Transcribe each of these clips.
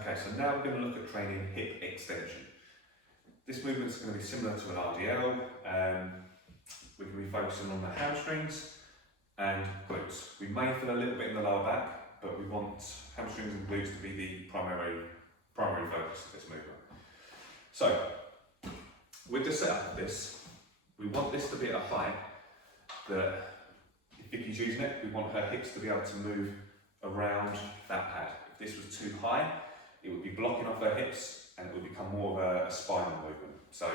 Okay, so now we're going to look at training hip extension. This movement is going to be similar to an RDL. We're going to be focusing on the hamstrings and glutes. We may feel a little bit in the lower back, but we want hamstrings and glutes to be the primary focus of this movement. So, with the setup of this, we want this to be at a height that, if Vicky's using it, we want her hips to be able to move around that pad. If this was too high, it would be blocking off her hips and it would become more of a spinal movement. So,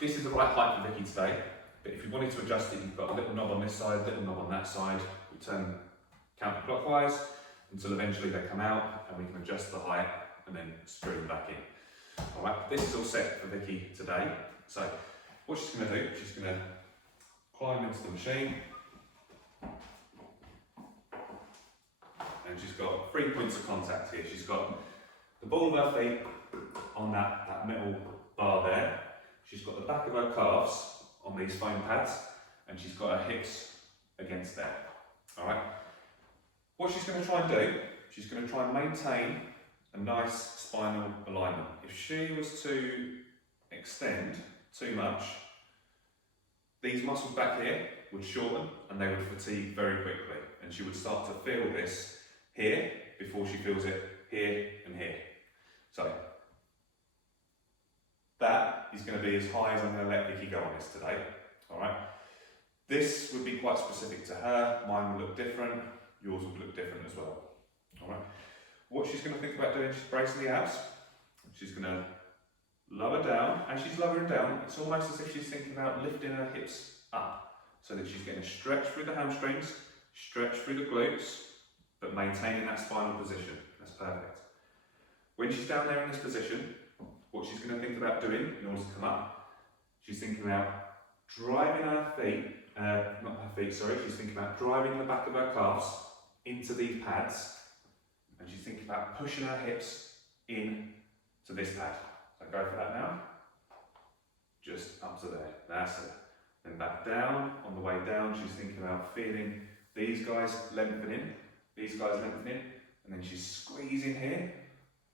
this is the right height for Vicky today, but if you wanted to adjust it, you've got a little knob on this side, a little knob on that side. We turn counterclockwise until eventually they come out and we can adjust the height and then screw them back in. Alright, this is all set for Vicky today. So, what she's going to do, she's going to climb into the machine, and she's got 3 points of contact here. She's got the ball of her feet on that metal bar there. She's got the back of her calves on these foam pads, and she's got her hips against there. Alright? What she's going to try and do, she's going to try and maintain a nice spinal alignment. If she was to extend too much, these muscles back here would shorten and they would fatigue very quickly, and she would start to feel this here before she feels it here and here. So that is going to be as high as I'm going to let Vicky go on this today. Alright? This would be quite specific to her, mine would look different, yours would look different as well. Alright? What she's going to think about doing, she's bracing the abs. She's going to lower down. As she's lowering down, it's almost as if she's thinking about lifting her hips up, so that she's getting a stretch through the hamstrings, stretch through the glutes, but maintaining that spinal position. That's perfect. When she's down there in this position, what she's going to think about doing in order to come up, she's thinking about driving her feet, she's thinking about driving the back of her calves into these pads, and she's thinking about pushing her hips in to this pad. So go for that now. Just up to there. That's it. Then back down. On the way down, she's thinking about feeling these guys lengthening, and then she's squeezing here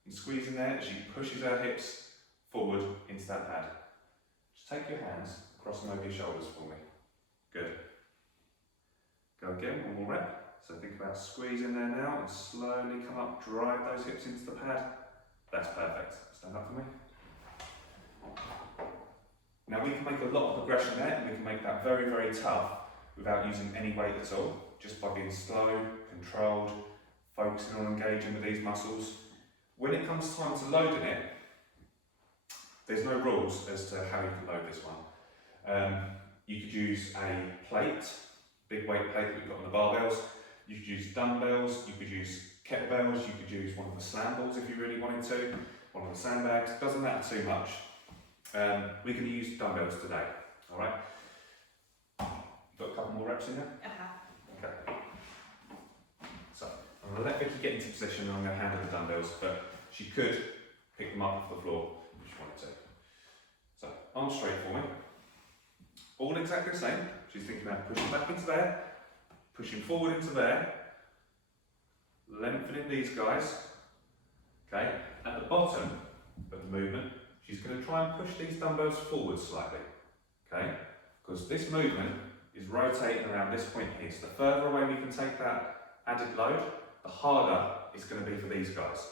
and squeezing there as she pushes her hips forward into that pad. Just take your hands, cross them over your shoulders for me. Good. Go again, one more rep. So think about squeezing there now and slowly come up, drive those hips into the pad. That's perfect. Stand up for me. Now we can make a lot of progression there, and we can make that very, very tough without using any weight at all, just by being slow, controlled, focusing on engaging with these muscles. When it comes time to loading it, there's no rules as to how you can load this one. You could use a plate, big weight plate that we've got on the barbells. You could use dumbbells, you could use kettlebells, you could use one of the slam balls if you really wanted to, one of the sandbags, doesn't matter too much. We're going to use dumbbells today, alright? Got a couple more reps in there? Okay. So, I'm going to let Vicky get into position and I'm going to hand her the dumbbells, but she could pick them up off the floor if she wanted to. So, arms straight for me. All exactly the same. She's thinking about pushing back into there, pushing forward into there, lengthening these guys. Okay, at the bottom of the movement, she's going to try and push these dumbbells forward slightly. Okay, because this movement is rotating around this point here. So the further away we can take that added load, the harder it's going to be for these guys.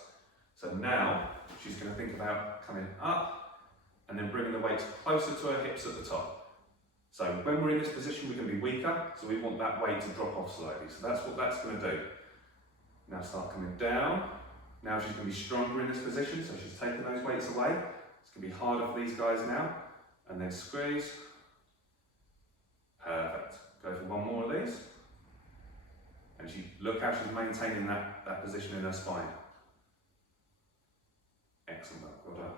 So now she's going to think about coming up and then bringing the weights closer to her hips at the top. So when we're in this position, we're going to be weaker, so we want that weight to drop off slowly. So that's what that's going to do. Now start coming down. Now she's going to be stronger in this position, so she's taking those weights away. It's going to be harder for these guys now. And then squeeze. Perfect. Go for one more of these. And look how she's maintaining that position in her spine. Excellent, well done.